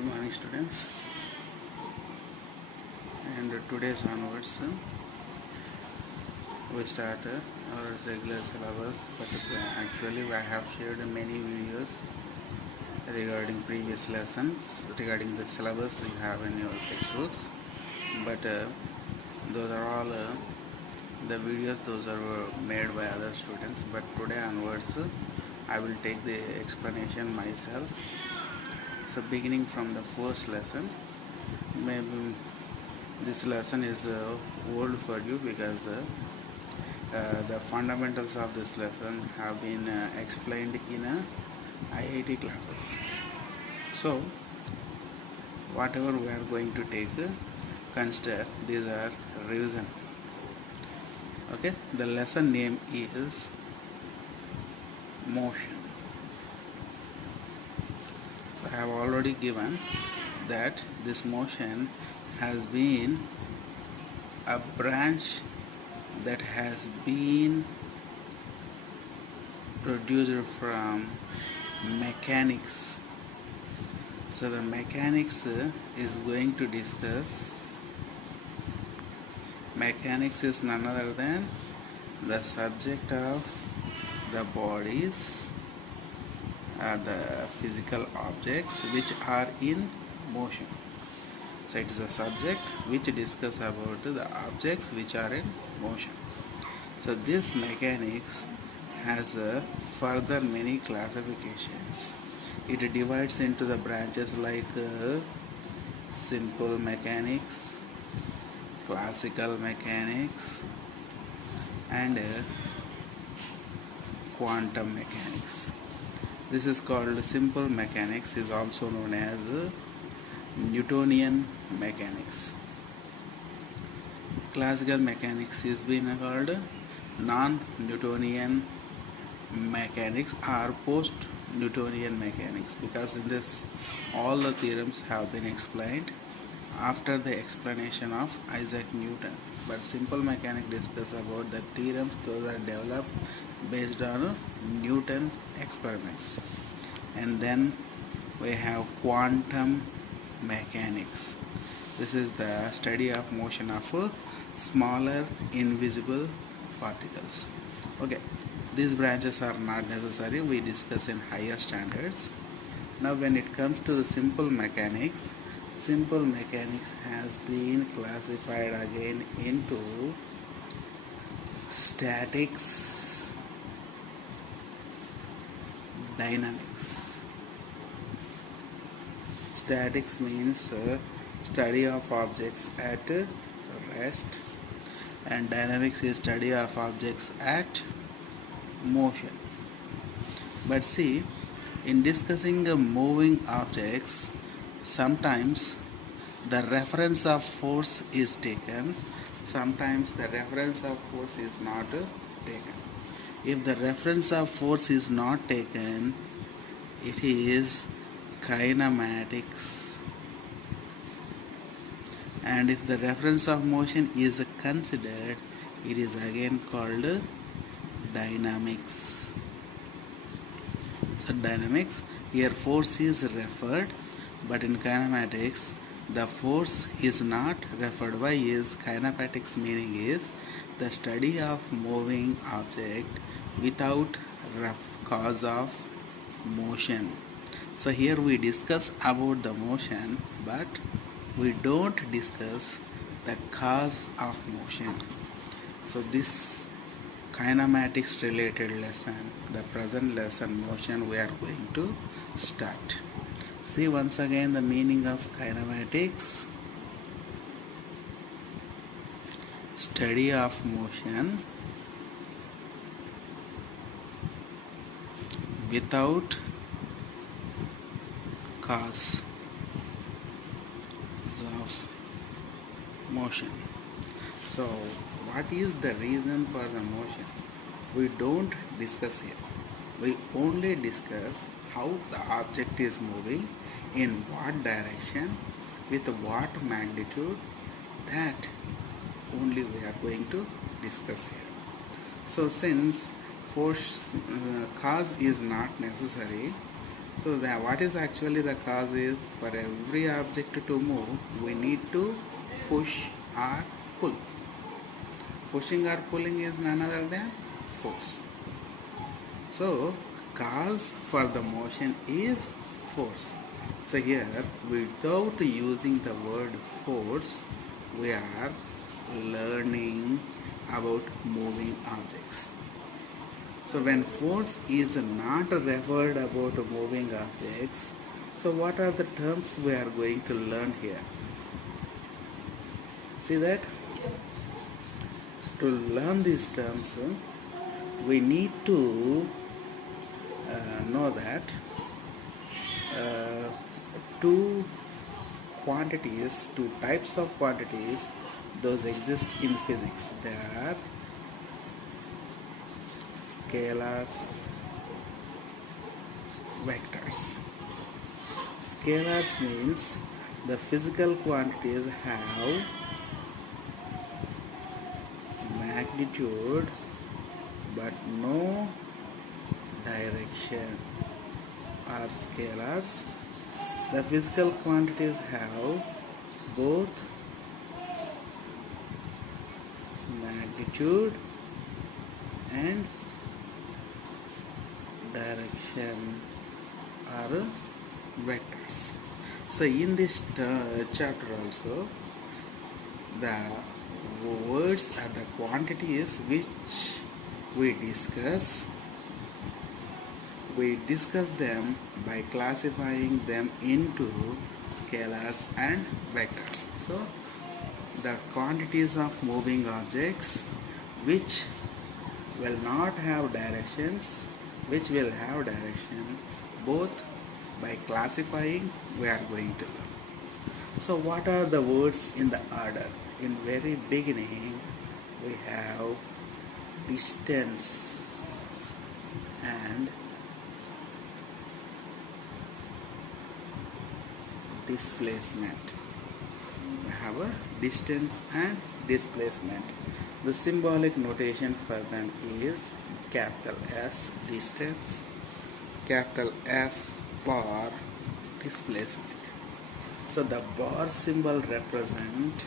Good morning, students. And today's onwards, we start our regular syllabus. But actually, I have shared many videos regarding previous lessons regarding the syllabus you have in your textbooks. But those are all the videos. Those are made by other students. But today onwards, I will take the explanation myself. So beginning from the first lesson, maybe this lesson is old for you because the fundamentals of this lesson have been explained in IIT classes. So whatever we are going to take, consider these are revision. Okay, the lesson name is motion. So I have already given that this motion has been a branch that has been produced from mechanics. So the mechanics is going to discuss. Mechanics is none other than the subject of the bodies, the physical objects which are in motion. So it is a subject which discusses about the objects which are in motion. So this mechanics has further many classifications. It divides into the branches like simple mechanics, classical mechanics, and quantum mechanics. This is called simple mechanics, is also known as Newtonian mechanics. Classical mechanics is being called non-Newtonian mechanics or post-Newtonian mechanics, because in this all the theorems have been explained after the explanation of Isaac Newton. But simple mechanics discuss about the theorems those are developed based on Newton experiments. And then we have quantum mechanics. This is the study of motion of smaller invisible particles. Okay, these branches are not necessary, we discuss in higher standards. Now when it comes to the simple mechanics has been classified again into statics, dynamics. Statics means study of objects at rest, and dynamics is study of objects at motion. But see, in discussing moving objects, sometimes the reference of force is taken, sometimes the reference of force is not taken. If the reference of force is not taken, it is kinematics, and if the reference of motion is considered, it is again called dynamics. So dynamics, here force is referred, but in kinematics the force is not referred. Why is kinematics meaning is the study of moving object without cause of motion. So here we discuss about the motion, but we don't discuss the cause of motion. So this kinematics related lesson, the present lesson motion, we are going to start. See once again the meaning of kinematics: study of motion without cause of motion. So what is the reason for the motion? We don't discuss here. We only discuss how the object is moving, in what direction, with what magnitude. That only we are going to discuss here. So since force cause is not necessary, So what is actually the cause is, for every object to move, we need to push or pull. Pushing or pulling is none other than force. So cause for the motion is force. So here, without using the word force, we are learning about moving objects. So when force is not referred about moving objects, so what are the terms we are going to learn here? See that? To learn these terms, we need to know that two types of quantities, those exist in physics. They are scalars, vectors. Scalars means the physical quantities have magnitude but no direction, are scalars. The physical quantities have both magnitude and direction, are vectors. So in this chapter also, the words are the quantities which we discuss them by classifying them into scalars and vectors. So the quantities of moving objects which will not have directions, which will have direction, both by classifying we are going to learn. So what are the words in the order? In very beginning we have distance and displacement. We have a distance and displacement. The symbolic notation for them is capital S distance, capital S bar displacement. So the bar symbol represent,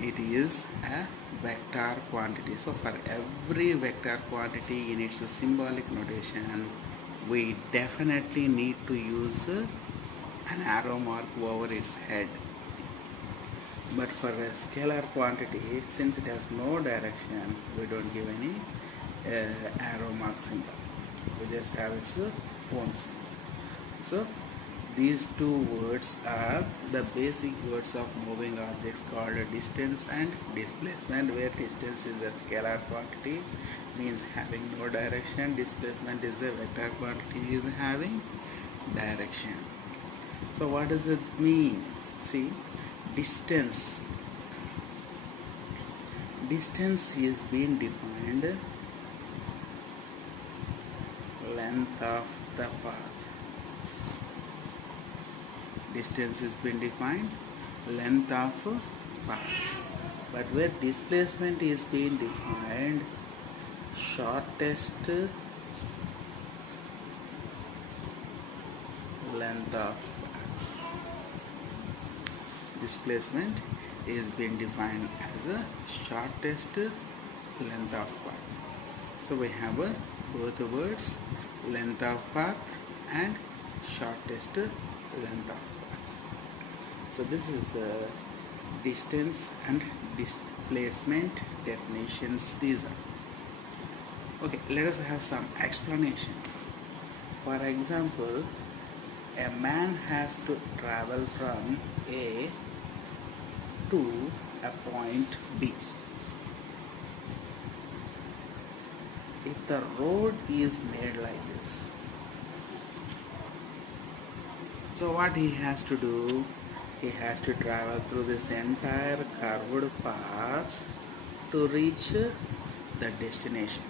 it is a vector quantity. So for every vector quantity in its symbolic notation, we definitely need to use an arrow mark over its head. But for a scalar quantity, since it has no direction, we don't give any arrow mark symbol. We just have its own symbol. So these two words are the basic words of moving objects called distance and displacement, where distance is a scalar quantity, means having no direction. Displacement is a vector quantity, is having direction. So what does it mean? See, distance is being defined length of the path. Distance is being defined length of path. But where displacement is being defined shortest length of path. Displacement is being defined as a shortest length of path. So we have both words, length of path and shortest length of path. So this is the distance and displacement definitions. These are. Okay, let us have some explanation. For example, a man has to travel from A to a point B. If the road is made like this, so what he has to do? He has to travel through this entire curved path to reach the destination.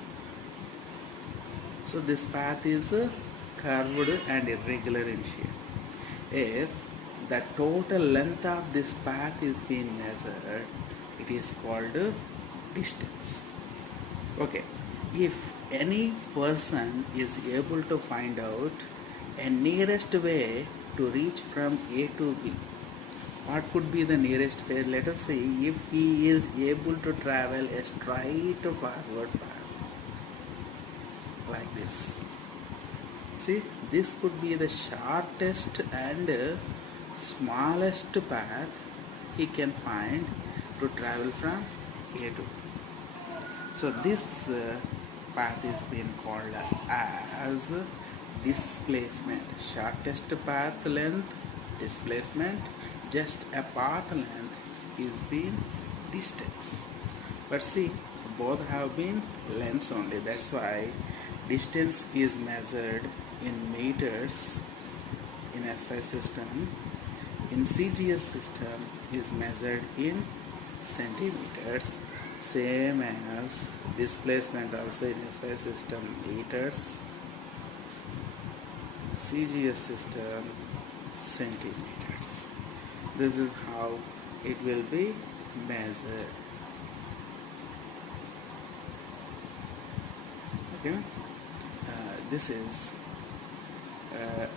So this path is curved and irregular in shape. If the total length of this path is being measured, it is called distance. Okay, if any person is able to find out a nearest way to reach from A to B. What could be the nearest way? Let us see if he is able to travel a straight forward path like this. See, this could be the shortest and smallest path he can find to travel from A to B. So this path is being called as displacement. Shortest path length, displacement. Just a path length is being distance. But see, both have been lengths only. That's why distance is measured in meters in SI system. In CGS system is measured in centimeters. Same as displacement also in SI system meters, CGS system centimeters. This is how it will be measured. Okay, this is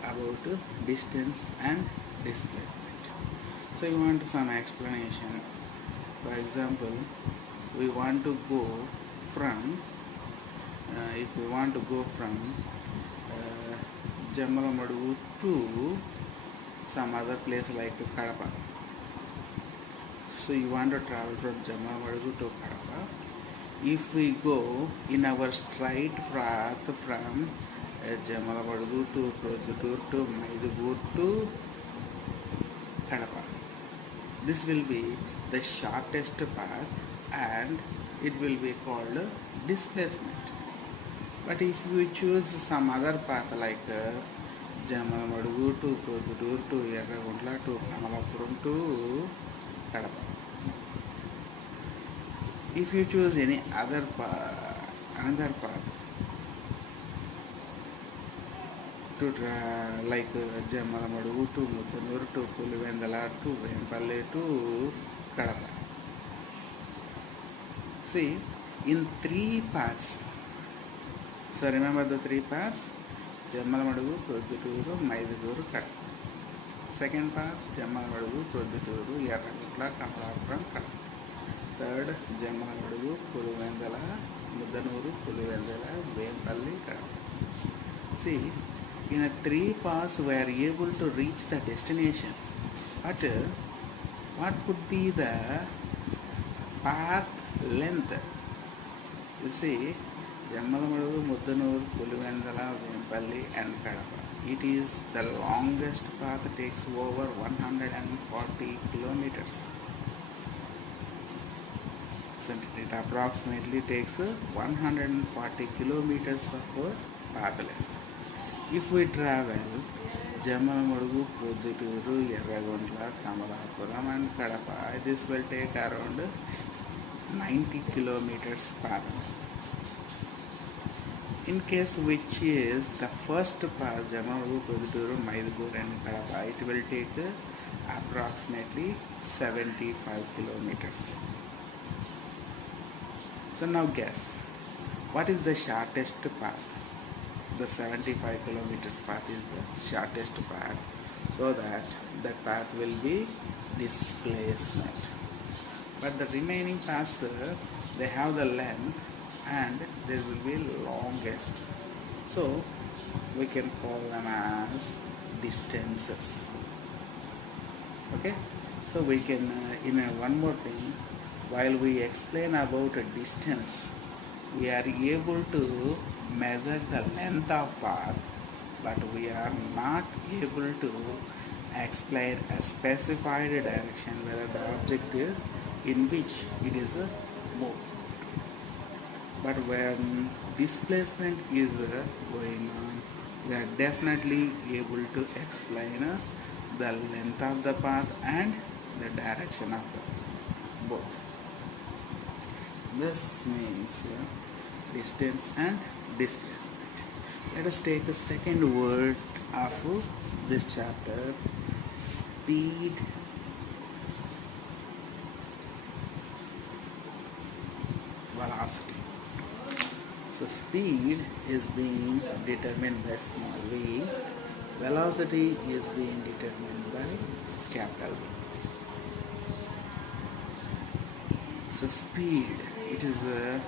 about distance and displacement. So you want some explanation. For example, we want to go from if we want to go from Jamalamadugu to some other place like Kadapa. So you want to travel from Jamalamadugu to Kadapa. If we go in our straight path from Jamalamadugu to Produtur to Maidugur to Kadapa, this will be the shortest path and it will be called displacement. But if we choose some other path like Jamalamadugu to Produtur to Yerraguntla to Kamalapuram to Kadapa, if you choose any other another path to like Jamalamadugu to Muttanur to Pulivendala to Vempalle to Kadapa. See, in three paths. So remember the three paths: Jamalamadugu, Produturu, Maiduguru, Kadapa. Second path: Jamalamadugu, Produturu, Yerraguntla, Kamalapuram, Kadapa. Third: Jamalamadugu, Pulivendala, Muttanuru, Pulivendala, Vempalle, Kadapa. See, in a three paths we are able to reach the destination. But what could be the path length? You see, Jamalamadugu, Muttanur, Pulivendala, Vempalle and Kadapa. It is the longest path, takes over 140 kilometers. So it approximately takes 140 kilometers of path length. If we travel Jamalamadugu, Produturu, Yerraguntla, Kamalapuram and Kadapa, this will take around 90 kilometers path. In case which is the first path, Jamalamadugu, Produturu, Maidugur and Kadapa, it will take approximately 75 kilometers. So now guess, what is the shortest path? The 75 kilometers path is the shortest path, so that path will be displacement. But the remaining paths, they have the length and they will be longest. So we can call them as distances. Okay, so we can one more thing, while we explain about a distance, we are able to measure the length of path, but we are not able to explain a specified direction, whether the object is in which it is moved. But when displacement is going on, we are definitely able to explain the length of the path and the direction of the both. This means distance and displacement. Let us take the second word of this chapter: speed, velocity. So speed is being determined by small v velocity is being determined by capital V. So speed, it is a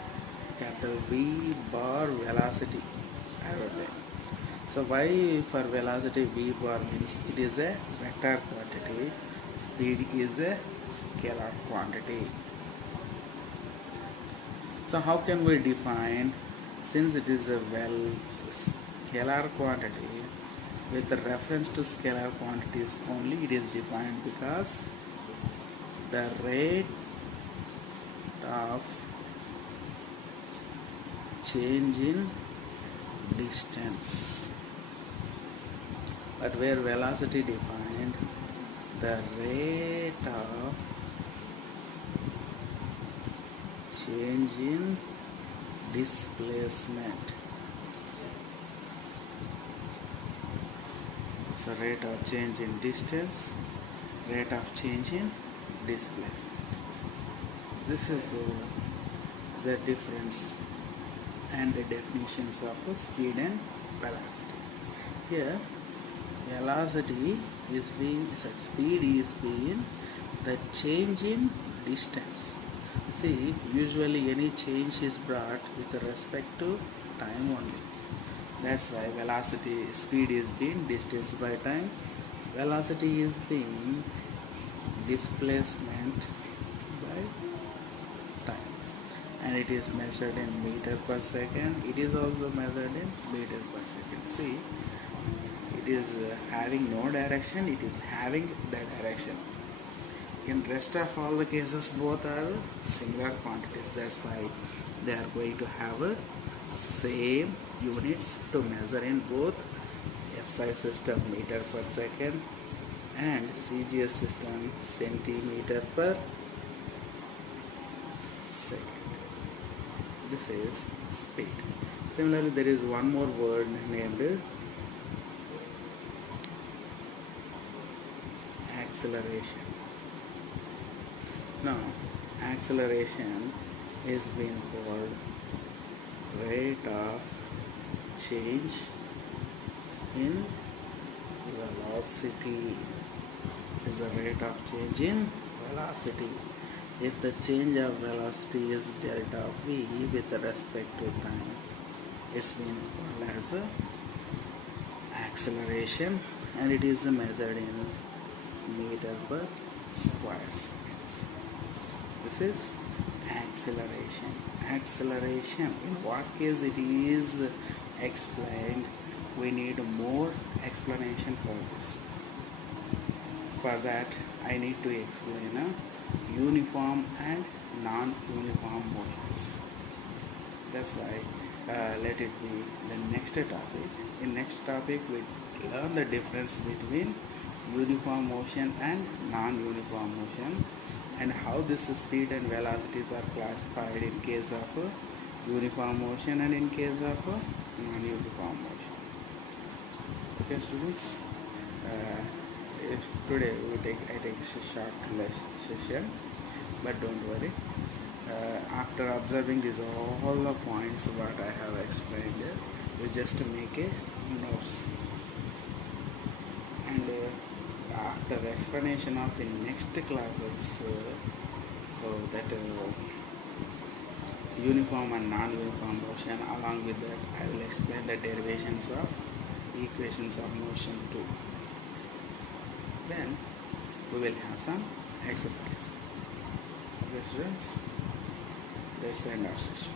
capital V bar velocity. I wrote that. So why for velocity V bar means it is a vector quantity, speed is a scalar quantity. So how can we define, since it is a scalar quantity, with reference to scalar quantities only it is defined, because the rate of change in distance, but where velocity defined the rate of change in displacement. So rate of change in distance, rate of change in displacement. This is the difference and the definitions of speed and velocity. Here velocity is being, speed is being the change in distance. See, usually any change is brought with respect to time only. That's why velocity, speed is being distance by time, velocity is being displacement by time, and it is measured in meter per second. It is also measured in meter per second. See, it is having no direction, it is having the direction. In rest of all the cases, both are similar quantities. That's why they are going to have a same units to measure in both SI system, meter per second, and CGS system, centimeter per second. This is speed. Similarly, there is one more word named acceleration. Now, acceleration is being called rate of change in velocity. Is the rate of change in velocity. If the change of velocity is delta v with respect to time, it's been called as a acceleration, and it is measured in meter per square seconds. This is acceleration. Acceleration, in what case it is explained, we need more explanation for this. For that, I need to explain uniform and non-uniform motions. That's why let it be the next topic. In next topic, we learn the difference between uniform motion and non-uniform motion, and how this speed and velocities are classified in case of uniform motion and in case of non-uniform motion. Okay, students, today I take a short session, but don't worry. After observing these all the points what I have explained, you just make a notes, and after explanation of in next classes that uniform and non-uniform motion, along with that I will explain the derivations of equations of motion too. Then we will have some exercise. Okay, students, that's the end of session.